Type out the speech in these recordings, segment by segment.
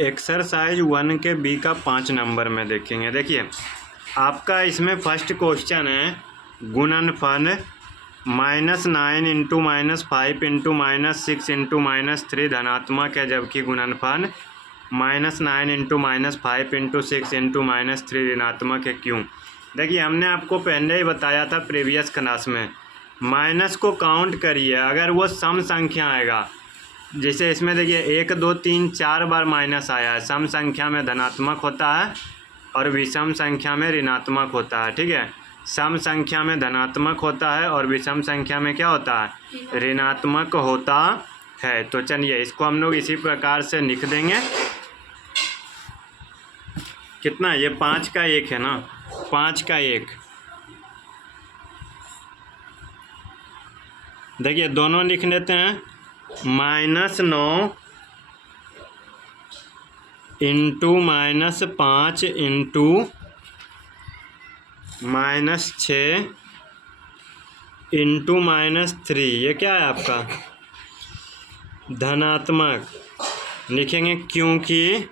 Exercise 1 के B का 5 number में देखेंगे। देखिए आपका इसमें फर्स्ट क्वेश्चन है गुणनफल -9 इंटू -5 इंटू -6 इंटू -3 धनात्मक है, जबकि गुणनफल -9 इंटू -5 इंटू 6 इंटू -3 ऋणात्मक है, क्यों? देखिए हमने आपको पहले ही बताया था प्रीवियस क्लास में, माइनस को काउंट करिए, अगर वो सम संख्या आएगा, जैसे इसमें देखिए 1 2 3 4 बार माइनस आया है, सम संख्या में धनात्मक होता है और विषम संख्या में ऋणात्मक होता है। ठीक है, सम संख्या में धनात्मक होता है और विषम संख्या में क्या होता है, ऋणात्मक होता है। तो चलिए इसको हम लोग इसी प्रकार से लिख देंगे। कितना, ये 5 का 1 है ना, 5 का 1। देखिए दोनों लिख लेते हैं, -9 इंटू -5 इंटू -6 इंटू -3, ये क्या है आपका धनात्मक लिखेंगे, क्योंकि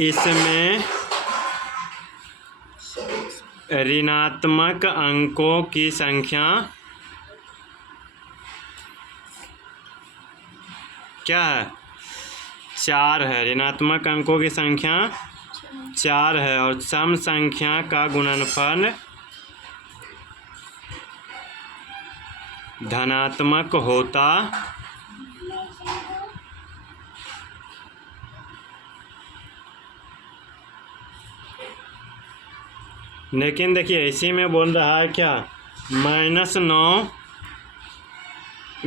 इसमें ऋणात्मक अंकों की संख्या क्या है, 4 है। ऋणात्मक अंकों की संख्या 4 है और सम संख्या का गुणनफल धनात्मक होता लेकिन देखिए इसी में बोल रहा है क्या, -9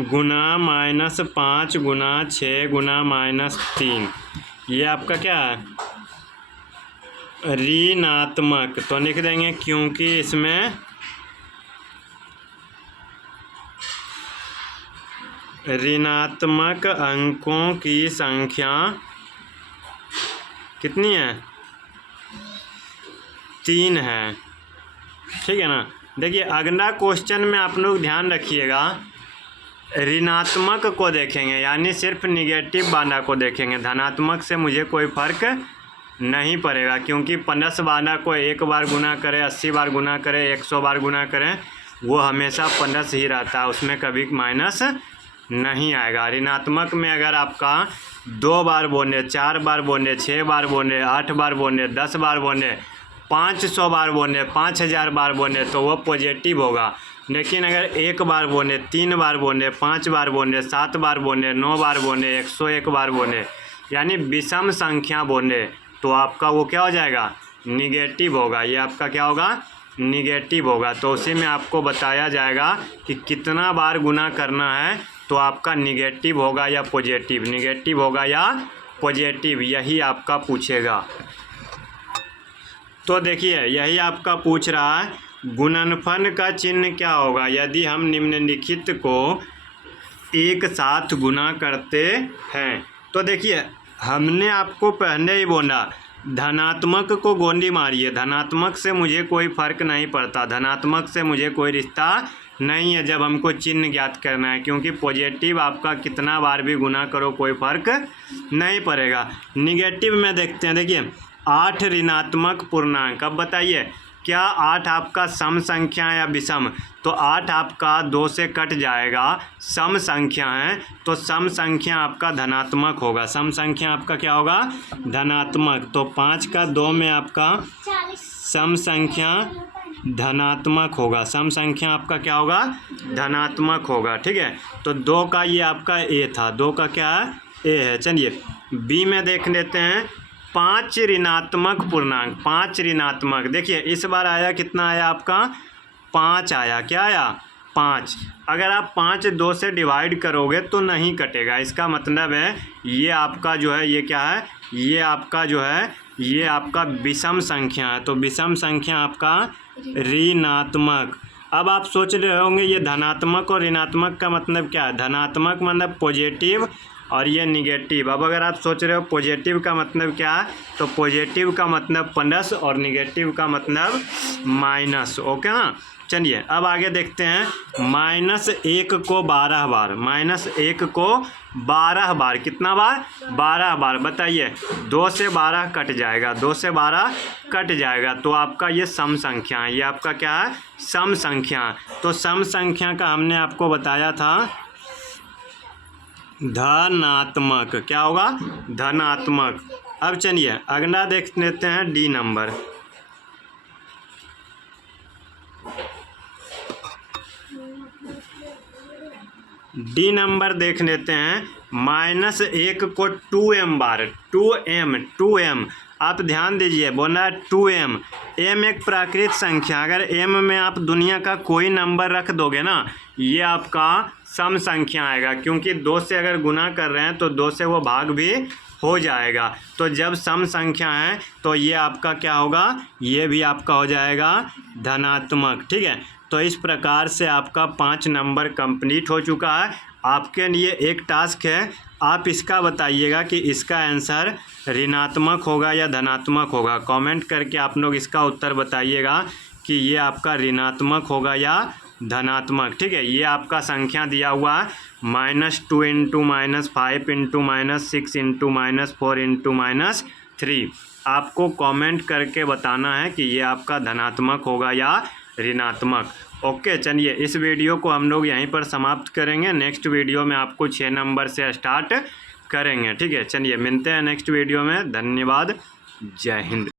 गुना -5 गुना 6 गुना -3, ये आपका क्या है ऋणात्मक। तो लिख देंगे क्योंकि इसमें ऋणात्मक अंकों की संख्या कितनी है, 3 है। ठीक है ना। देखिए अगला क्वेश्चन में आप लोग ध्यान रखिएगा, ऋणात्मक को देखेंगे, यानी सिर्फ निगेटिव वाला को देखेंगे, धनात्मक से मुझे कोई फर्क नहीं पड़ेगा, क्योंकि 50 वाला को 1 बार गुना करें, 80 बार गुना करें, 100 बार गुना करें, वो हमेशा 50 ही रहता है, उसमें कभी माइनस नहीं आएगा। ऋणात्मक में अगर आपका 2 बार बोले, 4 बार बोले, 6 बार बोले, 8 बार बोले, 10 बार बोले, 500 बार बोले, 5000 बार बोले, तो वो पॉजिटिव होगा। लेकिन अगर 1 बार बोले, 3 बार बोले, 5 बार बोले, 7 बार बोले, 9 बार बोले, 101 बार बोले, यानी विषम संख्या बोले, तो आपका वो क्या हो जाएगा, निगेटिव होगा। ये आपका क्या होगा, निगेटिव होगा। तो उसी में आपको बताया जाएगा कि कितना बार गुना करना है, तो आपका निगेटिव होगा या पॉजिटिव, निगेटिव होगा या पॉजिटिव, यही आपका पूछेगा। तो देखिए यही आपका पूछ रहा है गुणनफल का चिन्ह क्या होगा यदि हम निम्नलिखित को एक साथ गुना करते हैं। तो देखिए हमने आपको पहले ही बोला, धनात्मक को गोली मारिए, धनात्मक से मुझे कोई फ़र्क नहीं पड़ता, धनात्मक से मुझे कोई रिश्ता नहीं है जब हमको चिन्ह ज्ञात करना है, क्योंकि पॉजिटिव आपका कितना बार भी गुना करो कोई फ़र्क नहीं पड़ेगा। निगेटिव में देखते हैं, देखिए 8 ऋणात्मक पूर्णांक, अब बताइए क्या 8 आपका सम संख्या या विषम, तो 8 आपका 2 से कट जाएगा, सम संख्या है, तो सम संख्या आपका धनात्मक होगा, सम संख्या आपका क्या होगा, धनात्मक। तो 5 का 2 में आपका सम संख्या धनात्मक होगा, सम संख्या आपका क्या होगा, धनात्मक होगा। ठीक है, तो 2 का ये आपका ए था, 2 का क्या है, ए है। चलिए बी में देख लेते हैं, 5 ऋणात्मक पूर्णांक, 5 ऋणात्मक, देखिए इस बार आया कितना आया आपका, 5 आया, क्या आया, 5। अगर आप 5 2 से डिवाइड करोगे तो नहीं कटेगा, इसका मतलब है ये आपका जो है, ये क्या है, ये आपका जो है, ये आपका विषम संख्या है, तो विषम संख्या आपका ऋणात्मक। अब आप सोच रहे होंगे ये धनात्मक और ऋणात्मक का मतलब क्या है, धनात्मक मतलब पॉजिटिव और ये निगेटिव। अब अगर आप सोच रहे हो पॉजिटिव का मतलब क्या है, तो पॉजिटिव का मतलब प्लस और निगेटिव का मतलब माइनस। ओके ना, चलिए अब आगे देखते हैं। -1 को 12 बार, -1 को 12 बार, कितना बार? 12 बार। बताइए 2 से 12 कट जाएगा, 2 से 12 कट जाएगा, तो आपका ये सम संख्या है। ये आपका क्या है? सम संख्या। तो सम संख्या का हमने आपको बताया था धनात्मक। क्या होगा? धनात्मक। अब चलिए अगला देख लेते हैं डी नंबर। डी नंबर देख लेते हैं। -1 को 2m बार, 2m। आप ध्यान दीजिए, बोला 2m। m एक प्राकृत संख्या, अगर m में आप दुनिया का कोई नंबर रख दोगे ना, ये आपका सम संख्या आएगा, क्योंकि 2 से अगर गुना कर रहे हैं तो 2 से वो भाग भी हो जाएगा। तो जब सम संख्या है तो ये आपका क्या होगा? ये भी आपका हो जाएगा धनात्मक। ठीक है, तो इस प्रकार से आपका 5 नंबर कंप्लीट हो चुका है। आपके लिए एक टास्क है, आप इसका बताइएगा कि इसका आंसर ऋणात्मक होगा या धनात्मक होगा। कमेंट करके आप लोग इसका उत्तर बताइएगा कि ये आपका ऋणात्मक होगा या धनात्मक। ठीक है, ये आपका संख्या दिया हुआ है -2 × -5 × -6 × -4 × -3। आपको कमेंट करके बताना है कि ये आपका धनात्मक होगा या ऋणात्मक। ओके, चलिए इस वीडियो को हम लोग यहीं पर समाप्त करेंगे। नेक्स्ट वीडियो में आपको 6 नंबर से स्टार्ट करेंगे। ठीक है, चलिए मिलते हैं नेक्स्ट वीडियो में। धन्यवाद, जय हिंद।